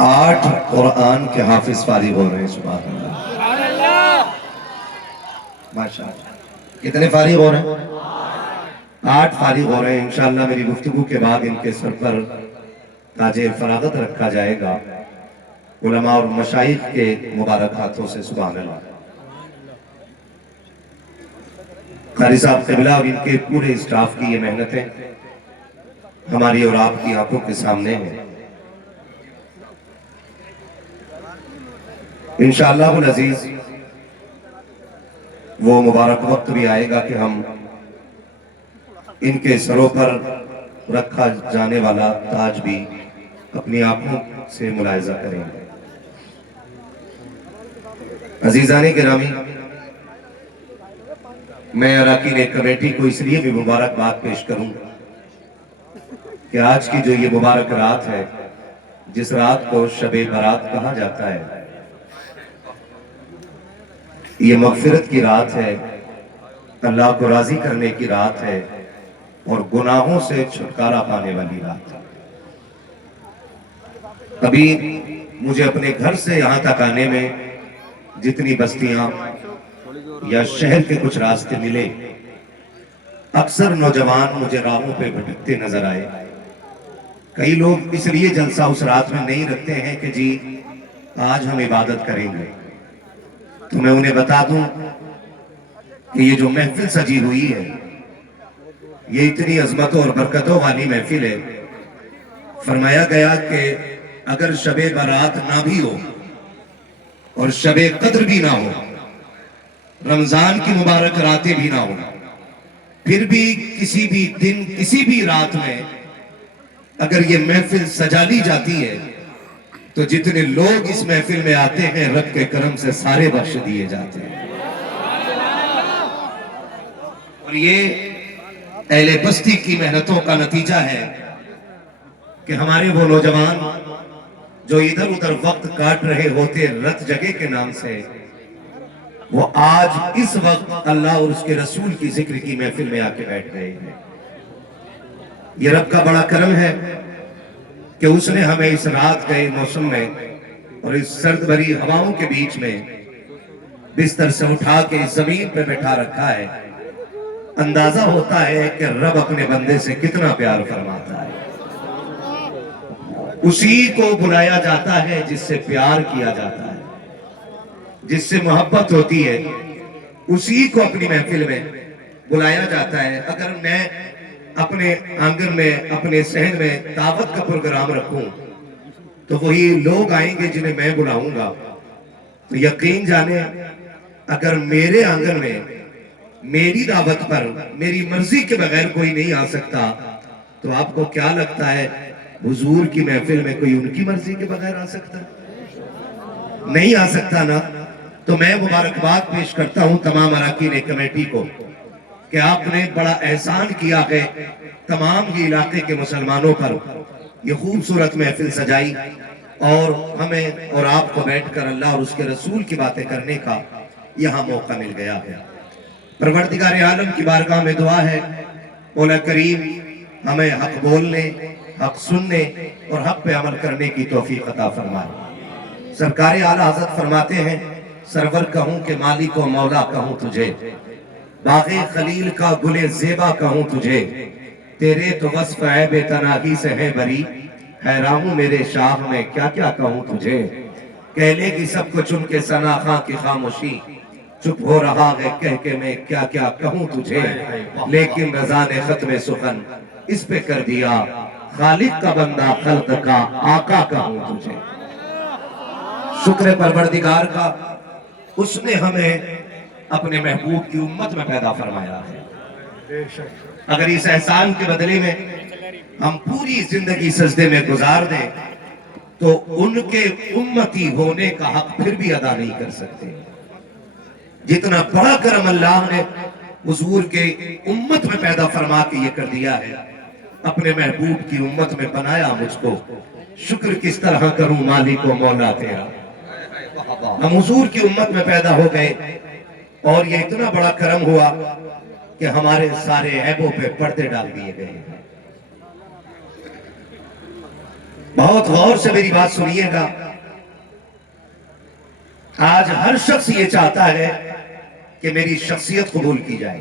8 قرآن کے حافظ فارغ ہو رہے ہیں، سبحان اللہ، ماشاءاللہ۔ کتنے فارغ ہو رہے ہیں؟ 8 فارغ ہو رہے ہیں۔ انشاءاللہ میری گفتگو کے بعد ان کے سر پر تاج فراغت رکھا جائے گا علماء اور مشائخ کے مبارک ہاتھوں سے، سبحان اللہ۔ قاری صاحب قبلہ اور ان کے پورے اسٹاف کی یہ محنتیں ہماری اور آپ کی آنکھوں کے سامنے ہیں۔ انشاءاللہ العزیز وہ مبارک وقت بھی آئے گا کہ ہم ان کے سروں پر رکھا جانے والا تاج بھی اپنی آنکھوں سے ملاحظہ کریں گے۔ عزیزان گرامی، میں اراکین کمیٹی کو اس لیے بھی مبارکباد پیش کروں کہ آج کی جو یہ مبارک رات ہے، جس رات کو شب برات کہا جاتا ہے، یہ مغفرت کی رات ہے، اللہ کو راضی کرنے کی رات ہے اور گناہوں سے چھٹکارا پانے والی رات ہے۔ ابھی مجھے اپنے گھر سے یہاں تک آنے میں جتنی بستیاں یا شہر کے کچھ راستے ملے، اکثر نوجوان مجھے راہوں پہ بھٹکتے نظر آئے۔ کئی لوگ اس لیے جلسہ اس رات میں نہیں رکھتے ہیں کہ جی آج ہم عبادت کریں گے، تو میں انہیں بتا دوں کہ یہ جو محفل سجی ہوئی ہے، یہ اتنی عظمتوں اور برکتوں والی محفل ہے۔ فرمایا گیا کہ اگر شب برات نہ بھی ہو اور شب قدر بھی نہ ہو، رمضان کی مبارک راتیں بھی نہ ہو، پھر بھی کسی بھی دن کسی بھی رات میں اگر یہ محفل سجا لی جاتی ہے تو جتنے لوگ اس محفل میں آتے ہیں رب کے کرم سے سارے بخش دیے جاتے ہیں۔ اور یہ اہل بستی کی محنتوں کا نتیجہ ہے کہ ہمارے وہ نوجوان جو ادھر ادھر وقت کاٹ رہے ہوتے رت جگہ کے نام سے، وہ آج اس وقت اللہ اور اس کے رسول کی ذکر کی محفل میں آ کے بیٹھ گئے ہیں۔ یہ رب کا بڑا کرم ہے کہ اس نے ہمیں اس رات کے موسم میں اور اس سرد بھری ہواؤں کے بیچ میں بستر سے اٹھا کے اس زمین پہ بٹھا رکھا ہے۔ اندازہ ہوتا ہے کہ رب اپنے بندے سے کتنا پیار فرماتا ہے۔ اسی کو بلایا جاتا ہے جس سے پیار کیا جاتا ہے، جس سے محبت ہوتی ہے، اسی کو اپنی محفل میں بلایا جاتا ہے۔ اگر میں اپنے آنگن میں اپنے صحن میں دعوت کا پروگرام رکھوں تو وہی لوگ آئیں گے جنہیں میں بلاؤں گا، تو یقین جانے اگر میرے آنگن میں میری دعوت پر میری مرضی کے بغیر کوئی نہیں آ سکتا تو آپ کو کیا لگتا ہے حضور کی محفل میں کوئی ان کی مرضی کے بغیر آ سکتا ہے؟ نہیں آ سکتا نا۔ تو میں مبارکباد پیش کرتا ہوں تمام اراکین کمیٹی کو کہ آپ نے بڑا احسان کیا ہے تمام یہ علاقے کے مسلمانوں پر، یہ خوبصورت محفل سجائی اور ہمیں اور آپ کو بیٹھ کر اللہ اور اس کے رسول کی باتیں کرنے کا یہاں موقع مل گیا ہے۔ پروردگار عالم کی بارگاہ میں دعا ہے مولا کریم ہمیں حق بولنے، حق سننے اور حق پہ عمل کرنے کی توفیق عطا فرمائے۔ سرکار اعلیٰ حضرت فرماتے ہیں سرور کہوں کہ مالک و مولا کہوں تجھے، باغ خلیل کا گل زیبا کہوں تجھے، تیرے تو وصف عیب تناہی سے ہے بری، حیران ہوں میرے شاہ میں کیا کیا کہوں تجھے۔ کہہ لے گی سب کچھ ان کے ثنا خاں کی خاموشی، چپ ہو رہا ہے کہہ کے میں کیا کیا کہوں تجھے، لیکن رضا نے ختم سخن اس پہ کر دیا، خالق کا بندہ خلق کا آقا کہوں تجھے۔ شکر پروردگار کا، اس نے ہمیں اپنے محبوب کی امت میں پیدا فرمایا ہے۔ اگر اس احسان کے بدلے میں ہم پوری زندگی سجدے میں گزار دیں تو ان کے امتی ہونے کا حق پھر بھی ادا نہیں کر سکتے۔ جتنا بڑا کرم اللہ نے حضور کے امت میں پیدا فرما کے یہ کر دیا ہے، اپنے محبوب کی امت میں بنایا مجھ کو، شکر کس طرح کروں مالک و مولا تیرا۔ ہم حضور کی امت میں پیدا ہو گئے اور یہ اتنا بڑا کرم ہوا کہ ہمارے سارے عیبوں پہ پردے ڈال دیے گئے ہیں۔ بہت غور سے میری بات سنیے گا. آج ہر شخص یہ چاہتا ہے کہ میری شخصیت قبول کی جائے.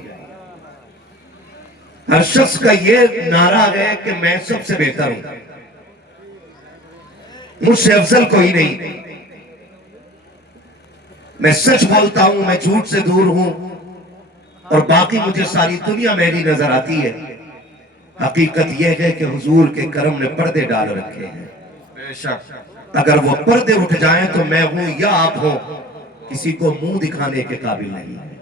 ہر شخص کا یہ نعرہ ہے کہ میں سب سے بہتر ہوں, مجھ سے افضل کوئی نہیں, میں سچ بولتا ہوں, میں جھوٹ سے دور ہوں, اور باقی مجھے ساری دنیا میری نظر آتی ہے. حقیقت یہ ہے کہ حضور کے کرم نے پردے ڈال رکھے ہیں. بے شک. اگر وہ پردے اٹھ جائیں تو میں ہوں یا آپ ہوں, کسی کو منہ دکھانے کے قابل نہیں ہے,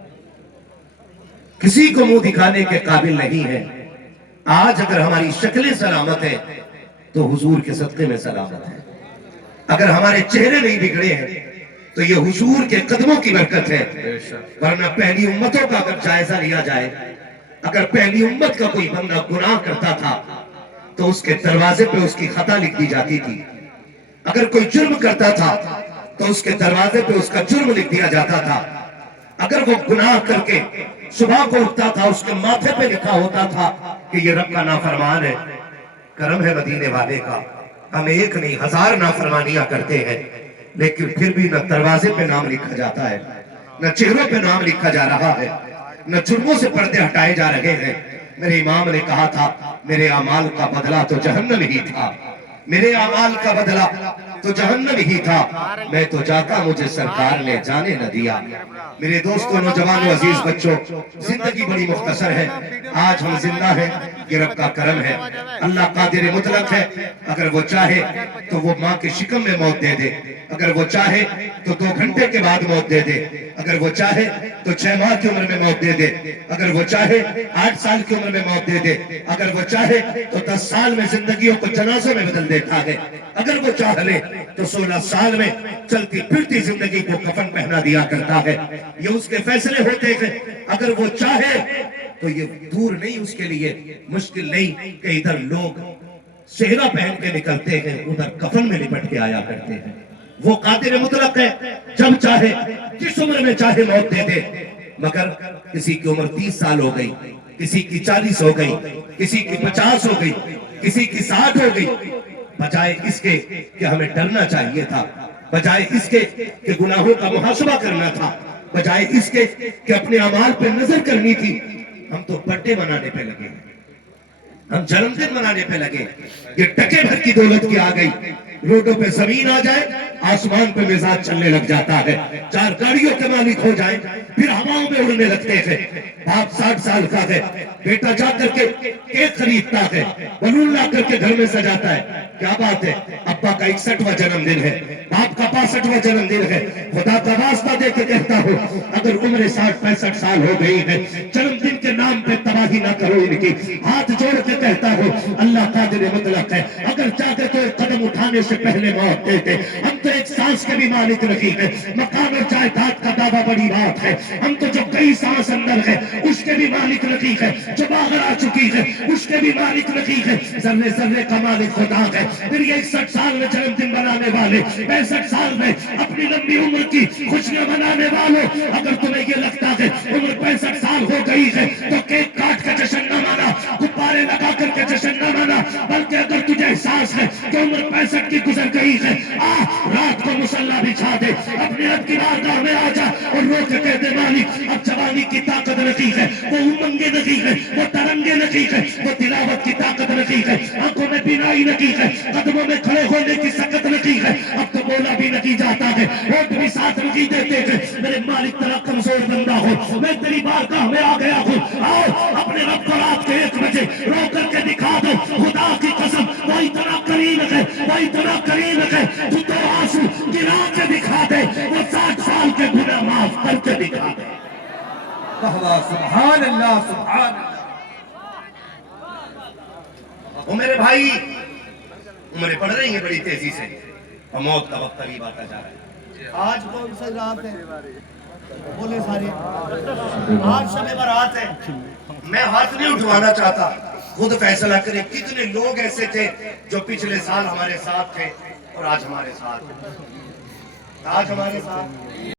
کسی کو منہ دکھانے کے قابل نہیں ہے. آج اگر ہماری شکلیں سلامت ہیں تو حضور کے صدقے میں سلامت ہیں. اگر ہمارے چہرے نہیں بگڑے ہیں تو یہ حضور کے قدموں کی برکت ہے. ورنہ پہلی امتوں کا اگر جائزہ لیا جائے, اگر پہلی امت کا کوئی بندہ گناہ کرتا تھا تو اس کے دروازے پہ اس کی خطا لکھ دی جاتی تھی. اگر کوئی جرم کرتا تھا تو اس کے دروازے پہ اس کا جرم لکھ دیا جاتا تھا. اگر وہ گناہ کر کے صبح کو اٹھتا تھا, اس کے ماتھے پہ لکھا ہوتا تھا کہ یہ رب کا نافرمان ہے. کرم ہے مدینے والے کا, ہم ایک نہیں 1000 نافرمانیاں کرتے ہیں, لیکن پھر بھی نہ دروازے پہ نام لکھا جاتا ہے, نہ چہروں پہ نام لکھا جا رہا ہے, نہ جرموں سے پردے ہٹائے جا رہے ہیں. میرے امام نے کہا تھا, میرے اعمال کا بدلہ تو جہنم ہی تھا, میرے اعمال کا بدلہ تو جہنم ہی تھا, میں تو جاتا مجھے سرکار نے جانے نہ دیا. میرے دوستوں, نوجوانوں, عزیز بچوں, زندگی بڑی مختصر ہے. آج ہم زندہ ہیں, یہ رب کا کرم ہے. اللہ قادر مطلق ہے, اگر وہ چاہے تو وہ ماں کے شکم میں موت دے دے, اگر وہ چاہے تو 2 گھنٹے کے بعد موت دے دے, اگر وہ چاہے تو 6 ماہ کی عمر میں موت دے دے, اگر وہ چاہے 8 سال کی عمر میں موت دے دے, اگر وہ چاہے تو 10 سال میں زندگیوں کو جنازوں میں بدل دیتا ہے, اگر وہ چاہ لے تو 16 سال میں چلتی پھرتی زندگی کو کفن پہنا دیا کرتا ہے. یہ اس کے فیصلے ہوتے ہیں. اگر وہ چاہے تو یہ دور نہیں اس کے لیے, مشکل نہیں کہ ادھر لوگ صحرا پہن کے نکلتے ہیں, ادھر کفن میں لپٹ کے آیا کرتے ہیں. وہ قادر مطلق ہے, جب چاہے جس عمر میں چاہے موت دے دے. مگر کسی کی عمر 30 سال ہو گئی, کسی کی 40 ہو گئی, کسی کی 50 ہو گئی, کسی کی 60 ہو گئی. بجائے اس کے کہ ہمیں ڈرنا چاہیے تھا, بجائے اس کے کہ گناہوں کا محاسبہ کرنا تھا, بجائے اس کے کہ اپنے اعمال پہ نظر کرنی تھی, ہم تو برتھڈے منانے پہ لگے, ہم جنم دن منانے پہ لگے. یہ ٹکے بھر کی دولت کی آ گئی, روڈوں پہ زمین آ جائے, آسمان پہ مزاج چلنے لگ جاتا ہے, 4 گاڑیوں کے مالک ہو جائیں پھر ہواؤں میں اڑنے لگتے ہیں. باپ 60 سال کا ہے, بیٹا جا کر کے کیک خریدتا ہے, بلون لا کر کے گھر میں سجاتا ہے. کیا بات ہے, ابا کا 61واں جنم دن ہے, باپ کا 65واں جنم دن ہے. خدا کا واسطہ دے کے کہتا ہوں, اگر عمر 60-65 سال ہو گئی ہے, جنم دن کے نام پہ تباہی نہ کرو ان کی. ہاتھ جوڑ کے کہتا ہوں, اللہ قادر مطلق ہے, اگر چاہتے تو ایک قدم اٹھانے سے پہلے موت دیتے. ہم تو ایک سانس کے بھی مالک نہیں ہے, مکان اور جائیداد کا دعویٰ بڑی بات ہے. ہم تو جو کئی سانس اندر ہے اس کے بھی مالک نہیں ہے, جو باہر آ چکی ہے اس کے بھی مالک نہیں ہے. ذرے ذرے کا مالک خدا ہے. پھر یہ 61 سال میں جنم دن منانے والے, 65 سال میں اپنی لمبی عمر کی خوشیاں منانے والوں, اگر تمہیں یہ لگتا ہے عمر 65 سال ہو گئی ہے تو کیک کاٹ کے جشن نہ منا, غبارے لگا کر کے جشن نہ منا, بلکہ اگر تجھے احساس ہے کہ عمر 65 کی گزر گئی ہے, رات کو مصلی بچھا دے, اپنے رب کی بارگاہ میں آ جا اور رو کے کہہ دے, مالک اب جوانی کی طاقت نہیں ہے, وہ امنگیں نہیں ہے, وہ ترنگیں نہیں ہے, وہ تلاوت کی طاقت نہیں ہے, آنکھوں میں بینائی نہیں ہے, قدموں میں کھڑے ہونے کی سکت نہیں ہے, اب تو بولا بھی نہیں جاتا ہے, ہوٹ بھی ساتھ نہیں دیتے ہیں. میرے مالک تیرا کمزور بندہ ہو, میں تیری بارگاہ میں آ گیا ہوں, آؤ اپنے رب کو رات کے 1 بجے رو کر کے دکھا دو. خدا کی قسم وہ اتنا کریم ہے, وہ اتنا کریم ہے, تو 2 آنسو گرا کے دکھا دے, وہ 60 سال کے گناہ معاف کر کے دکھا دے. سبحان اللہ, سبحان اللہ. وہ میرے بھائی, عمریں بڑھ رہی ہیں بڑی تیزی سے, اور موت کا وقت قریب آتا جا رہا ہے. آج کون سی رات ہے, بولے سارے, آج شب برات ہے. میں ہاتھ نہیں اٹھوانا چاہتا, خود فیصلہ کرے کتنے لوگ ایسے تھے جو پچھلے سال ہمارے ساتھ تھے اور آج ہمارے ساتھ ہیں, آج ہمارے ساتھ.